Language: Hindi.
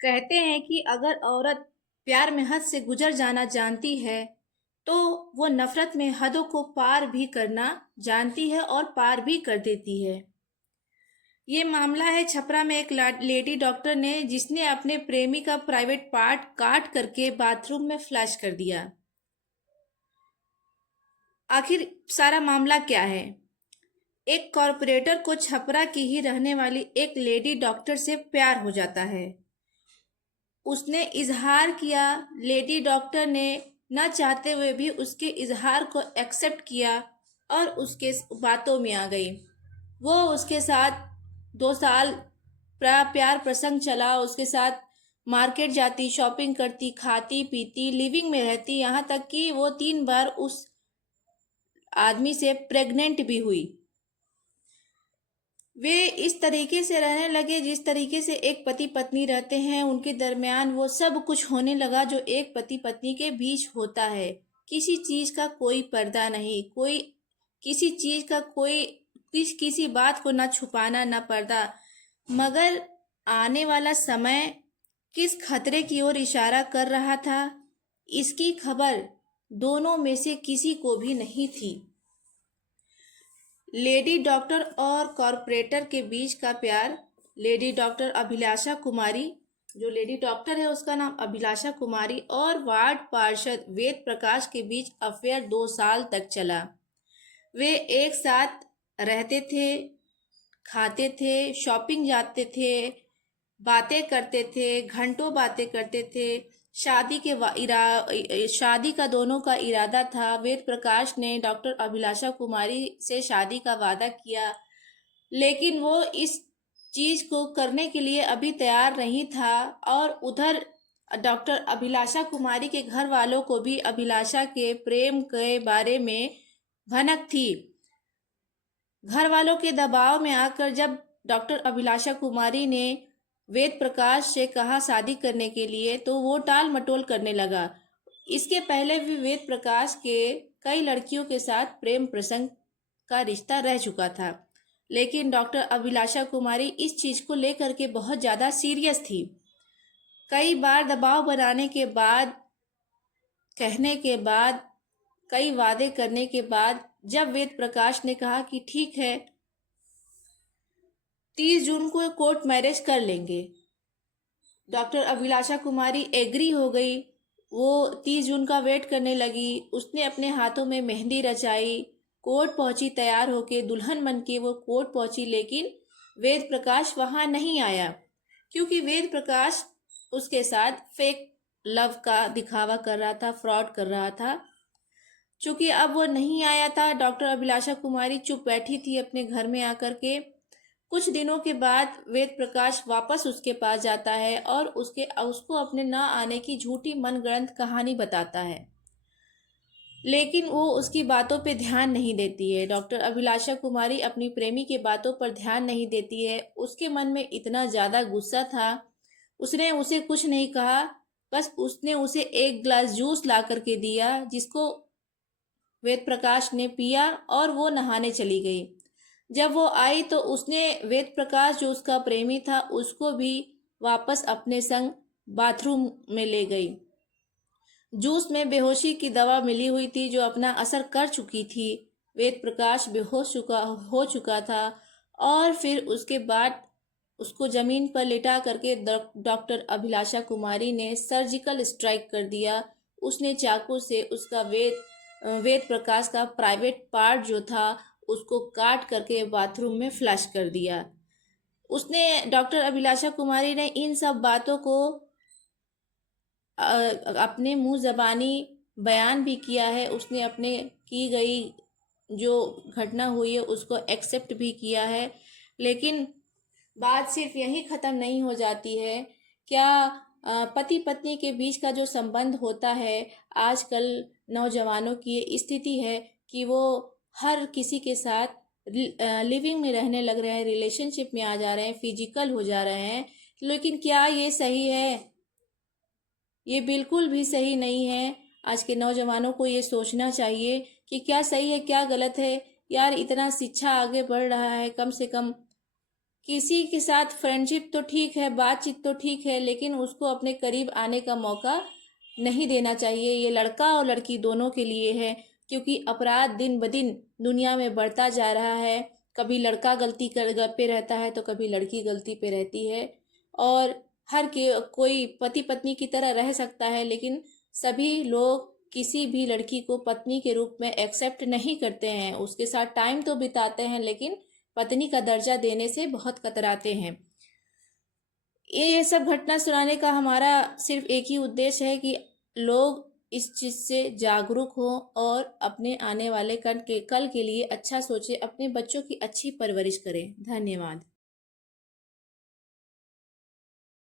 कहते हैं कि अगर औरत प्यार में हद से गुजर जाना जानती है तो वो नफरत में हदों को पार भी करना जानती है और पार भी कर देती है। ये मामला है छपरा में एक लेडी डॉक्टर ने जिसने अपने प्रेमी का प्राइवेट पार्ट काट करके बाथरूम में फ्लैश कर दिया। आखिर सारा मामला क्या है? एक कॉरपोरेटर को छपरा की ही रहने वाली एक लेडी डॉक्टर से प्यार हो जाता है। उसने इजहार किया। लेडी डॉक्टर ने न चाहते हुए भी उसके इजहार को एक्सेप्ट किया और उसके बातों में आ गई। वो उसके साथ 2 साल प्यार प्रसंग चला। उसके साथ मार्केट जाती, शॉपिंग करती, खाती पीती, लिविंग में रहती, यहाँ तक कि वो 3 बार उस आदमी से प्रेग्नेंट भी हुई। वे इस तरीके से रहने लगे जिस तरीके से एक पति पत्नी रहते हैं। उनके दरमियान वो सब कुछ होने लगा जो एक पति पत्नी के बीच होता है। किसी चीज का कोई पर्दा नहीं, कोई किसी चीज का कोई किसी बात को ना छुपाना ना पर्दा। मगर आने वाला समय किस खतरे की ओर इशारा कर रहा था, इसकी खबर दोनों में से किसी को भी नहीं थी। लेडी डॉक्टर और कॉरपोरेटर के बीच का प्यार। लेडी डॉक्टर अभिलाषा कुमारी, जो लेडी डॉक्टर है उसका नाम अभिलाषा कुमारी, और वार्ड पार्षद वेद प्रकाश के बीच अफेयर 2 साल तक चला। वे एक साथ रहते थे, खाते थे, शॉपिंग जाते थे, बातें करते थे, घंटों बातें करते थे। शादी का दोनों का इरादा था। वेद प्रकाश ने डॉक्टर अभिलाषा कुमारी से शादी का वादा किया, लेकिन वो इस चीज को करने के लिए अभी तैयार नहीं था। और उधर डॉक्टर अभिलाषा कुमारी के घर वालों को भी अभिलाषा के प्रेम के बारे में भनक थी। घर वालों के दबाव में आकर जब डॉक्टर अभिलाषा कुमारी ने वेद प्रकाश से कहा शादी करने के लिए, तो वो टाल मटोल करने लगा। इसके पहले भी वेद प्रकाश के कई लड़कियों के साथ प्रेम प्रसंग का रिश्ता रह चुका था, लेकिन डॉक्टर अभिलाषा कुमारी इस चीज को लेकर के बहुत ज्यादा सीरियस थी। कई बार दबाव बनाने के बाद, कहने के बाद, कई वादे करने के बाद जब वेद प्रकाश ने कहा कि ठीक है 30 जून को कोर्ट मैरिज कर लेंगे, डॉक्टर अभिलाषा कुमारी एग्री हो गई। वो 30 जून का वेट करने लगी। उसने अपने हाथों में मेहंदी रचाई, कोर्ट पहुंची, तैयार होके दुल्हन बन के वो कोर्ट पहुंची। लेकिन वेद प्रकाश वहां नहीं आया, क्योंकि वेद प्रकाश उसके साथ फेक लव का दिखावा कर रहा था, फ्रॉड कर रहा था। चूंकि अब वो नहीं आया था, डॉक्टर अभिलाषा कुमारी चुप बैठी थी अपने घर में आकर के। कुछ दिनों के बाद वेद प्रकाश वापस उसके पास जाता है और उसको अपने ना आने की झूठी मनगढ़ंत कहानी बताता है, लेकिन वो उसकी बातों पे ध्यान नहीं देती है। डॉक्टर अभिलाषा कुमारी अपनी प्रेमी के बातों पर ध्यान नहीं देती है। उसके मन में इतना ज़्यादा गुस्सा था, उसने उसे कुछ नहीं कहा, बस उसने उसे एक गिलास जूस ला करके दिया, जिसको वेद प्रकाश ने पिया और वो नहाने चली गई। जब वो आई तो उसने वेद प्रकाश, जो उसका प्रेमी था, उसको भी वापस अपने संग बाथरूम में ले गई। जूस में बेहोशी की दवा मिली हुई थी जो अपना असर कर चुकी थी। वेद प्रकाश बेहोश हो चुका था और फिर उसके बाद उसको जमीन पर लिटा करके डॉक्टर अभिलाषा कुमारी ने सर्जिकल स्ट्राइक कर दिया। उसने चाकू से उसका वेद प्रकाश का प्राइवेट पार्ट जो था उसको काट करके बाथरूम में फ्लश कर दिया। उसने, डॉक्टर अभिलाषा कुमारी ने इन सब बातों को अपने मुंह जबानी बयान भी किया है। उसने अपने की गई जो घटना हुई है उसको एक्सेप्ट भी किया है। लेकिन बात सिर्फ यहीं ख़त्म नहीं हो जाती है। क्या पति पत्नी के बीच का जो संबंध होता है, आजकल नौजवानों की ये स्थिति है कि वो हर किसी के साथ लिविंग में रहने लग रहे हैं, रिलेशनशिप में आ जा रहे हैं, फिजिकल हो जा रहे हैं। लेकिन क्या ये सही है? ये बिल्कुल भी सही नहीं है। आज के नौजवानों को ये सोचना चाहिए कि क्या सही है क्या गलत है। यार, इतना शिक्षा आगे बढ़ रहा है, कम से कम किसी के साथ फ्रेंडशिप तो ठीक है, बातचीत तो ठीक है, लेकिन उसको अपने करीब आने का मौका नहीं देना चाहिए। ये लड़का और लड़की दोनों के लिए है, क्योंकि अपराध दिन ब दिन दुनिया में बढ़ता जा रहा है। कभी लड़का गलती कर पे रहता है तो कभी लड़की गलती पे रहती है। और हर के कोई पति पत्नी की तरह रह सकता है, लेकिन सभी लोग किसी भी लड़की को पत्नी के रूप में एक्सेप्ट नहीं करते हैं। उसके साथ टाइम तो बिताते हैं, लेकिन पत्नी का दर्जा देने से बहुत कतराते हैं। ये सब घटना सुनाने का हमारा सिर्फ एक ही उद्देश्य है कि लोग इस चीज़ से जागरूक हों और अपने आने वाले कल के लिए अच्छा सोचें, अपने बच्चों की अच्छी परवरिश करें। धन्यवाद।